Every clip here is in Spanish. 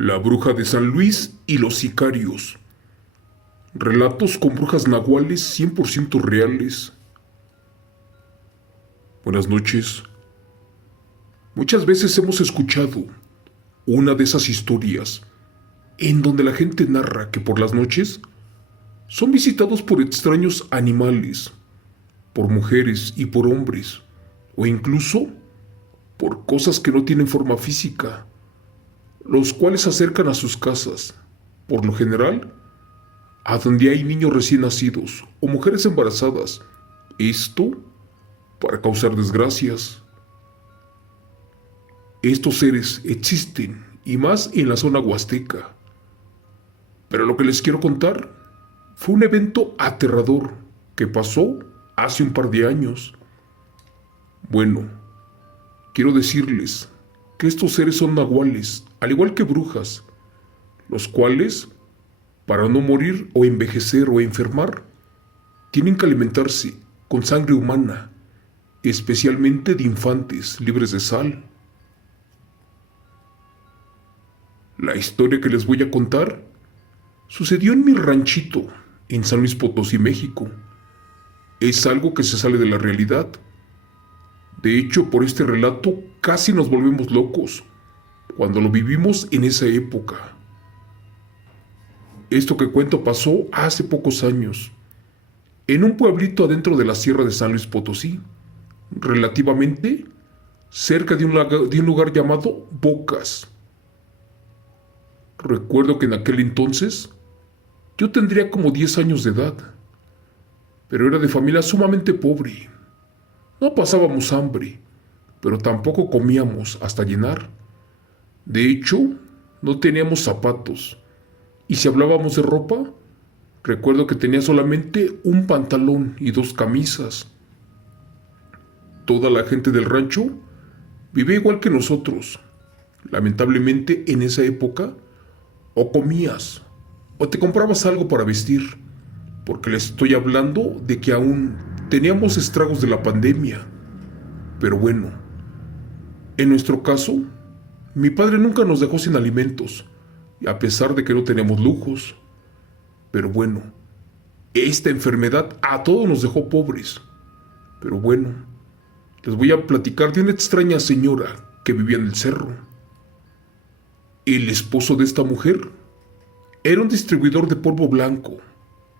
La bruja de San Luis y los sicarios. Relatos con brujas nahuales 100% reales. Buenas noches. Muchas veces hemos escuchado una de esas historias en donde la gente narra que por las noches son visitados por extraños animales, por mujeres y por hombres, o incluso por cosas que no tienen forma física, los cuales se acercan a sus casas, por lo general, a donde hay niños recién nacidos o mujeres embarazadas. Esto para causar desgracias. Estos seres existen, y más en la zona huasteca. Pero lo que les quiero contar fue un evento aterrador que pasó hace un par de años. Bueno, quiero decirles que estos seres son nahuales, al igual que brujas, los cuales, para no morir o envejecer o enfermar, tienen que alimentarse con sangre humana, especialmente de infantes libres de sal. La historia que les voy a contar sucedió en mi ranchito, en San Luis Potosí, México. Es algo que se sale de la realidad. De hecho, por este relato casi nos volvemos locos cuando lo vivimos en esa época. Esto que cuento pasó hace pocos años, en un pueblito adentro de la sierra de San Luis Potosí, relativamente cerca de un lugar llamado Bocas. Recuerdo que en aquel entonces yo tendría como 10 años de edad, pero era de familia sumamente pobre. No pasábamos hambre, pero tampoco comíamos hasta llenar. De hecho, no teníamos zapatos, y si hablábamos de ropa, recuerdo que tenía solamente un pantalón y 2 camisas. Toda la gente del rancho vivía igual que nosotros. Lamentablemente, en esa época, o comías o te comprabas algo para vestir, porque les estoy hablando de que aún teníamos estragos de la pandemia. Pero bueno, en nuestro caso, mi padre nunca nos dejó sin alimentos, a pesar de que no teníamos lujos. Pero bueno, esta enfermedad a todos nos dejó pobres. Pero bueno, les voy a platicar de una extraña señora que vivía en el cerro. El esposo de esta mujer era un distribuidor de polvo blanco,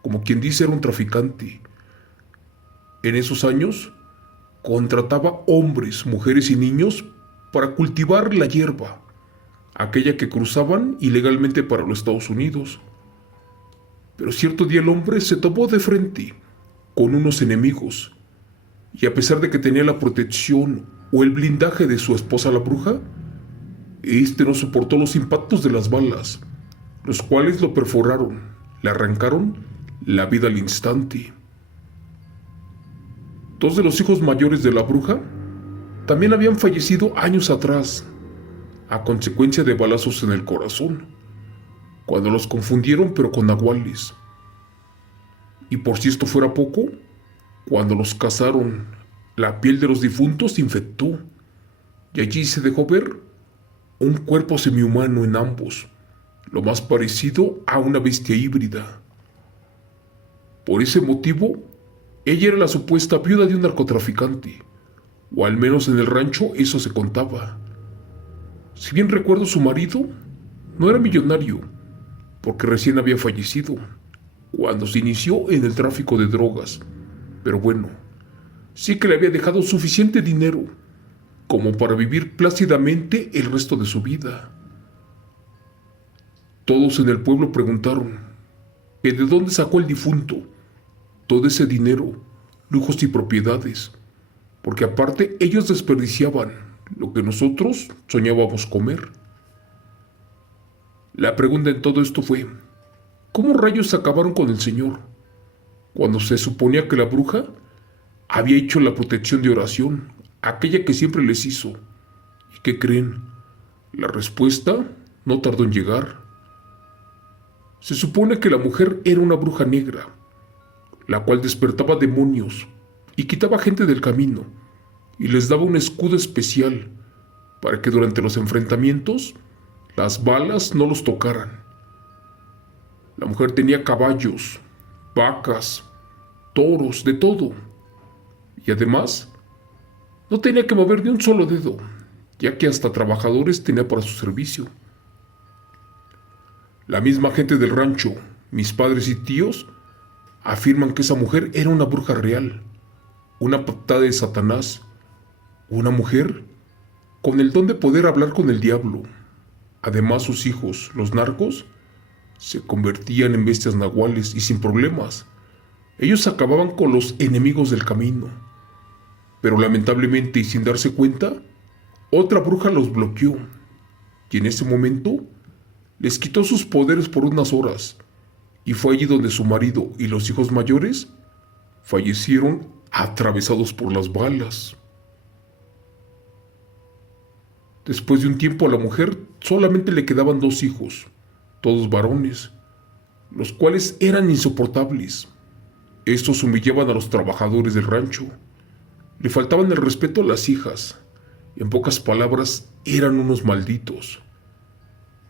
como quien dice era un traficante. En esos años, contrataba hombres, mujeres y niños para cultivar la hierba, aquella que cruzaban ilegalmente para los Estados Unidos. Pero cierto día el hombre se topó de frente con unos enemigos, y a pesar de que tenía la protección o el blindaje de su esposa la bruja, este no soportó los impactos de las balas, los cuales lo perforaron, le arrancaron la vida al instante. 2 de los hijos mayores de la bruja también habían fallecido años atrás, a consecuencia de balazos en el corazón, cuando los confundieron pero con nahuales. Y por si esto fuera poco, cuando los cazaron, la piel de los difuntos se infectó, y allí se dejó ver un cuerpo semihumano en ambos, lo más parecido a una bestia híbrida. Por ese motivo, ella era la supuesta viuda de un narcotraficante, o al menos en el rancho eso se contaba. Si bien recuerdo, su marido no era millonario, porque recién había fallecido cuando se inició en el tráfico de drogas, pero bueno, sí que le había dejado suficiente dinero como para vivir plácidamente el resto de su vida. Todos en el pueblo preguntaron que de dónde sacó el difunto todo ese dinero, lujos y propiedades, porque aparte ellos desperdiciaban lo que nosotros soñábamos comer. La pregunta en todo esto fue, ¿cómo rayos acabaron con el señor, cuando se suponía que la bruja había hecho la protección de oración, aquella que siempre les hizo? ¿Y qué creen? La respuesta no tardó en llegar. Se supone que la mujer era una bruja negra, la cual despertaba demonios y quitaba gente del camino, y les daba un escudo especial para que durante los enfrentamientos las balas no los tocaran. La mujer tenía caballos, vacas, toros, de todo. Y además, no tenía que mover ni un solo dedo, ya que hasta trabajadores tenía para su servicio. La misma gente del rancho, mis padres y tíos, afirman que esa mujer era una bruja real, una patada de Satanás, una mujer con el don de poder hablar con el diablo. Además, sus hijos, los narcos, se convertían en bestias nahuales y sin problemas. Ellos acababan con los enemigos del camino. Pero lamentablemente y sin darse cuenta, otra bruja los bloqueó. Y en ese momento les quitó sus poderes por unas horas. Y fue allí donde su marido y los hijos mayores fallecieron atravesados por las balas. Después de un tiempo a la mujer solamente le quedaban 2 hijos, todos varones, los cuales eran insoportables. Estos humillaban a los trabajadores del rancho, le faltaban el respeto a las hijas, en pocas palabras eran unos malditos.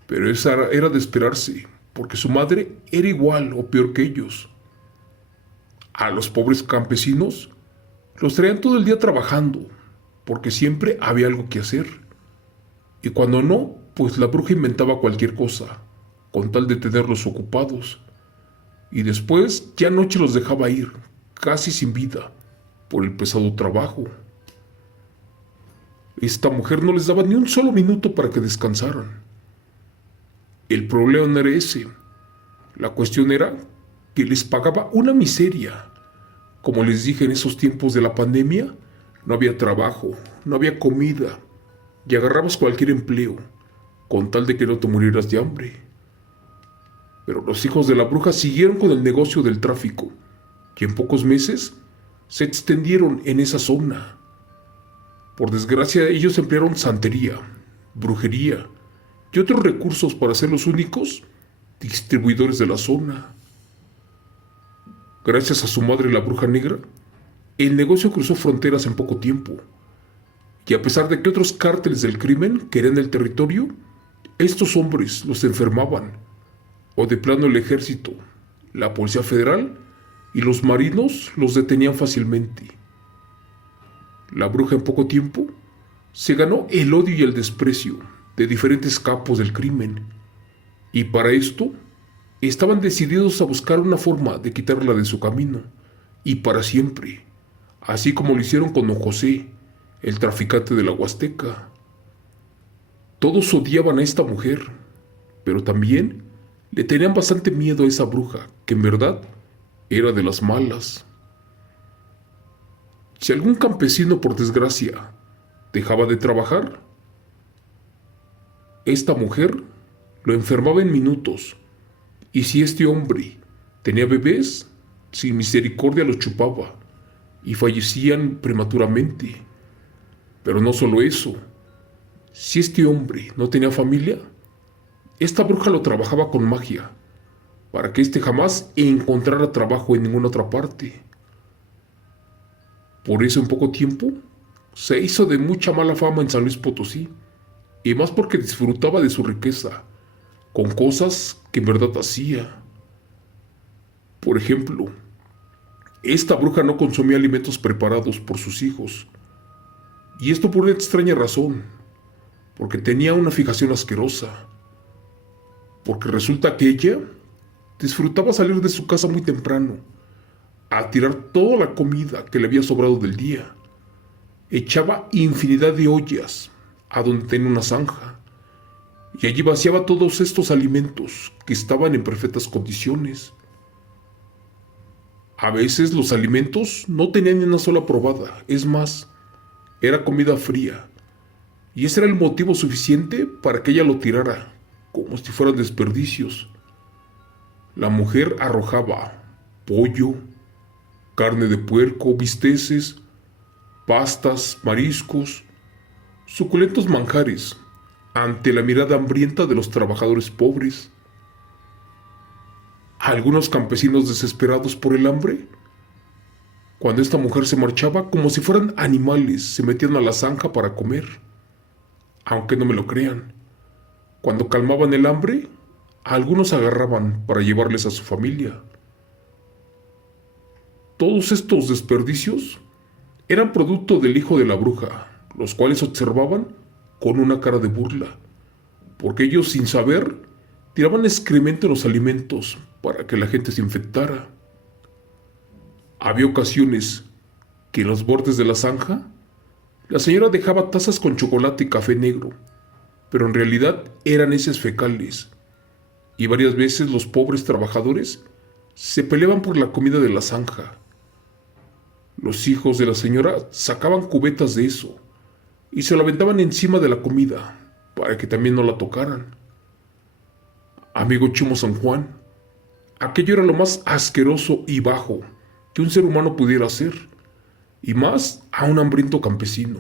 Pero esa era de esperarse, porque su madre era igual o peor que ellos. A los pobres campesinos los traían todo el día trabajando, porque siempre había algo que hacer. Y cuando no, pues la bruja inventaba cualquier cosa, con tal de tenerlos ocupados. Y después ya anoche los dejaba ir, casi sin vida, por el pesado trabajo. Esta mujer no les daba ni un solo minuto para que descansaran. El problema no era ese. La cuestión era que les pagaba una miseria. Como les dije, en esos tiempos de la pandemia, no había trabajo, no había comida, y agarrabas cualquier empleo, con tal de que no te murieras de hambre. Pero los hijos de la bruja siguieron con el negocio del tráfico, y en pocos meses se extendieron en esa zona. Por desgracia, ellos emplearon santería, brujería y otros recursos para ser los únicos distribuidores de la zona. Gracias a su madre, la bruja negra, el negocio cruzó fronteras en poco tiempo. Y a pesar de que otros cárteles del crimen querían el territorio, estos hombres los enfermaban, o de plano el ejército, la policía federal y los marinos los detenían fácilmente. La bruja en poco tiempo se ganó el odio y el desprecio de diferentes capos del crimen, y para esto estaban decididos a buscar una forma de quitarla de su camino, y para siempre, así como lo hicieron con don José, el traficante de la Huasteca. Todos odiaban a esta mujer, pero también le tenían bastante miedo a esa bruja, que en verdad era de las malas. Si algún campesino, por desgracia, dejaba de trabajar, esta mujer lo enfermaba en minutos, y si este hombre tenía bebés, sin misericordia los chupaba, y fallecían prematuramente. Pero no solo eso, si este hombre no tenía familia, esta bruja lo trabajaba con magia, para que éste jamás encontrara trabajo en ninguna otra parte. Por eso en poco tiempo se hizo de mucha mala fama en San Luis Potosí, y más porque disfrutaba de su riqueza, con cosas que en verdad hacía. Por ejemplo, esta bruja no consumía alimentos preparados por sus hijos, y esto por una extraña razón, porque tenía una fijación asquerosa, porque resulta que ella disfrutaba salir de su casa muy temprano, a tirar toda la comida que le había sobrado del día. Echaba infinidad de ollas a donde tenía una zanja, y allí vaciaba todos estos alimentos que estaban en perfectas condiciones. A veces los alimentos no tenían ni una sola probada, es más, era comida fría, y ese era el motivo suficiente para que ella lo tirara, como si fueran desperdicios. La mujer arrojaba pollo, carne de puerco, bisteces, pastas, mariscos, suculentos manjares, ante la mirada hambrienta de los trabajadores pobres. Algunos campesinos desesperados por el hambre, cuando esta mujer se marchaba, como si fueran animales, se metían a la zanja para comer. Aunque no me lo crean, Cuando calmaban el hambre, a algunos agarraban para llevarles a su familia. Todos estos desperdicios eran producto del hijo de la bruja, los cuales observaban con una cara de burla, porque ellos sin saber tiraban excremento en los alimentos para que la gente se infectara. Había ocasiones que en los bordes de la zanja la señora dejaba tazas con chocolate y café negro, pero en realidad eran heces fecales, y varias veces los pobres trabajadores se peleaban por la comida de la zanja. Los hijos de la señora sacaban cubetas de eso y se lo aventaban encima de la comida para que también no la tocaran. Amigo Chimo San Juan, aquello era lo más asqueroso y bajo que un ser humano pudiera hacer, y más a un hambriento campesino.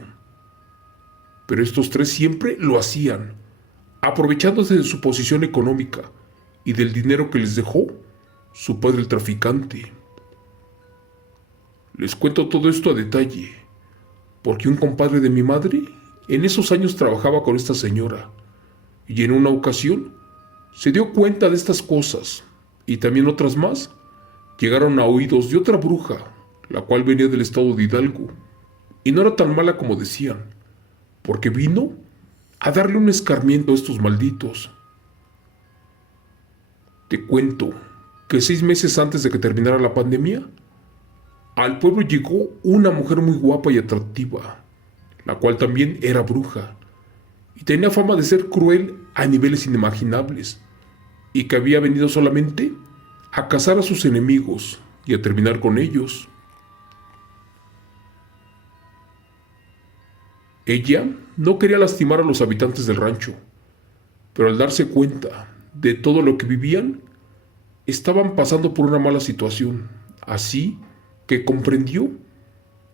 Pero estos tres siempre lo hacían, aprovechándose de su posición económica y del dinero que les dejó su padre el traficante. Les cuento todo esto a detalle, porque un compadre de mi madre en esos años trabajaba con esta señora, y en una ocasión se dio cuenta de estas cosas, y también otras más llegaron a oídos de otra bruja, la cual venía del estado de Hidalgo, y no era tan mala como decían, porque vino a darle un escarmiento a estos malditos. Te cuento que 6 meses antes de que terminara la pandemia, al pueblo llegó una mujer muy guapa y atractiva, la cual también era bruja, y tenía fama de ser cruel a niveles inimaginables, y que había venido solamente a cazar a sus enemigos y a terminar con ellos. Ella no quería lastimar a los habitantes del rancho, pero al darse cuenta de todo lo que vivían, estaban pasando por una mala situación, así que comprendió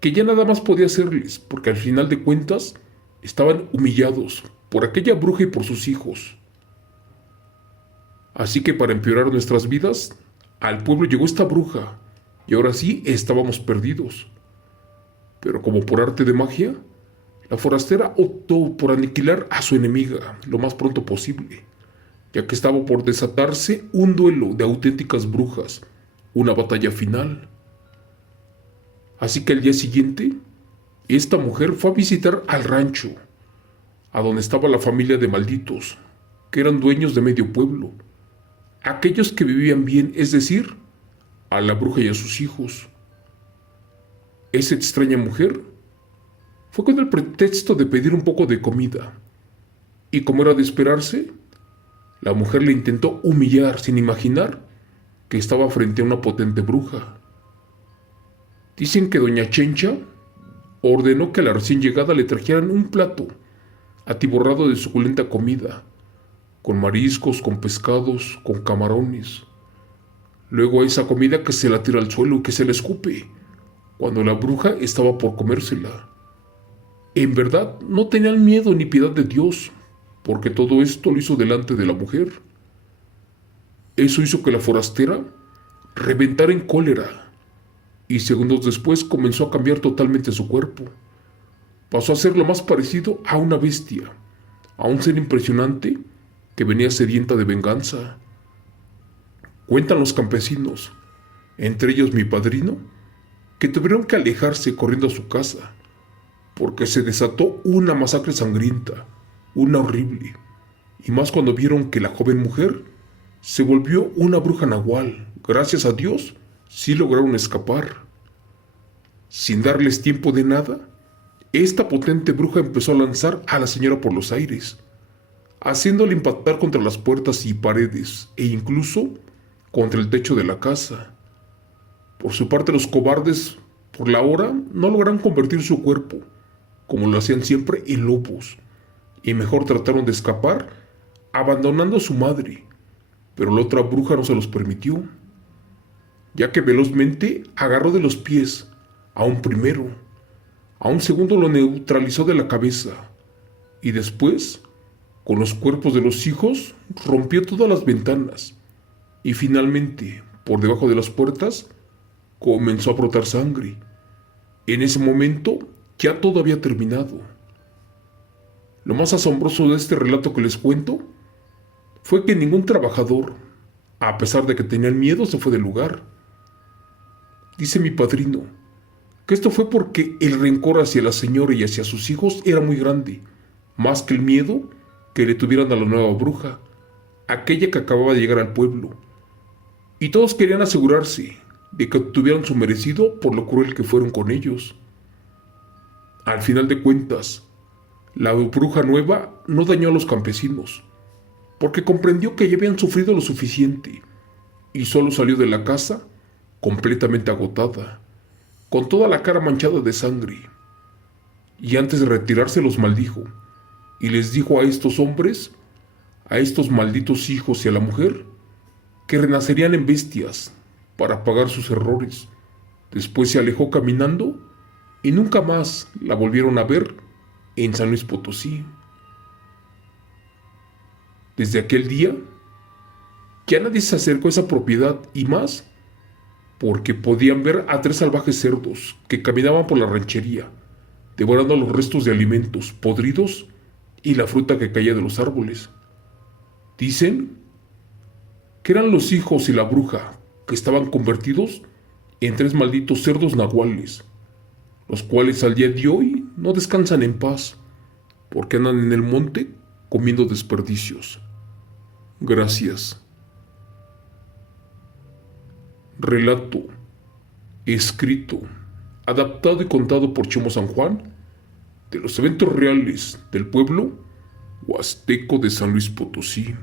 que ya nada más podía hacerles, porque al final de cuentas estaban humillados por aquella bruja y por sus hijos. Así que para empeorar nuestras vidas, al pueblo llegó esta bruja, y ahora sí estábamos perdidos. Pero como por arte de magia, la forastera optó por aniquilar a su enemiga lo más pronto posible, ya que estaba por desatarse un duelo de auténticas brujas, una batalla final. Así que al día siguiente, esta mujer fue a visitar al rancho, a donde estaba la familia de malditos, que eran dueños de medio pueblo, aquellos que vivían bien, es decir, a la bruja y a sus hijos. Esa extraña mujer fue con el pretexto de pedir un poco de comida, y como era de esperarse, la mujer le intentó humillar sin imaginar que estaba frente a una potente bruja. Dicen que doña Chencha ordenó que a la recién llegada le trajeran un plato atiborrado de suculenta comida, con mariscos, con pescados, con camarones. Luego a esa comida que se la tira al suelo y que se la escupe, cuando la bruja estaba por comérsela. En verdad no tenían miedo ni piedad de Dios, porque todo esto lo hizo delante de la mujer. Eso hizo que la forastera reventara en cólera, y segundos después comenzó a cambiar totalmente su cuerpo. Pasó a ser lo más parecido a una bestia, a un ser impresionante que venía sedienta de venganza. Cuentan los campesinos, entre ellos mi padrino, que tuvieron que alejarse corriendo a su casa, porque se desató una masacre sangrienta, una horrible, y más cuando vieron que la joven mujer se volvió una bruja nahual. Gracias a Dios, sí lograron escapar. Sin darles tiempo de nada, esta potente bruja empezó a lanzar a la señora por los aires, haciéndola impactar contra las puertas y paredes, e incluso contra el techo de la casa. Por su parte, los cobardes, por la hora, no lograron convertir su cuerpo, como lo hacían siempre, en lobos, y mejor trataron de escapar, abandonando a su madre, pero la otra bruja no se los permitió, ya que velozmente agarró de los pies a un primero, a un segundo lo neutralizó de la cabeza, y después, con los cuerpos de los hijos, rompió todas las ventanas, y finalmente, por debajo de las puertas, comenzó a brotar sangre. En ese momento, ya todo había terminado. Lo más asombroso de este relato que les cuento fue que ningún trabajador, a pesar de que tenían miedo, se fue del lugar. Dice mi padrino que esto fue porque el rencor hacia la señora y hacia sus hijos era muy grande, más que el miedo que le tuvieran a la nueva bruja, aquella que acababa de llegar al pueblo. Y todos querían asegurarse de que tuvieran su merecido por lo cruel que fueron con ellos. Al final de cuentas, la bruja nueva no dañó a los campesinos, porque comprendió que ya habían sufrido lo suficiente, y solo salió de la casa completamente agotada, con toda la cara manchada de sangre. Y antes de retirarse los maldijo, y les dijo a estos hombres, a estos malditos hijos y a la mujer, que renacerían en bestias para pagar sus errores. Después se alejó caminando y nunca más la volvieron a ver en San Luis Potosí. Desde aquel día, ya nadie se acercó a esa propiedad y más porque podían ver a tres salvajes cerdos que caminaban por la ranchería, devorando los restos de alimentos podridos y la fruta que caía de los árboles. Dicen que eran los hijos y la bruja que estaban convertidos en tres malditos cerdos nahuales, los cuales al día de hoy no descansan en paz, porque andan en el monte comiendo desperdicios. Gracias. Relato, escrito, adaptado y contado por Chemo San Juan, de los eventos reales del pueblo huasteco de San Luis Potosí.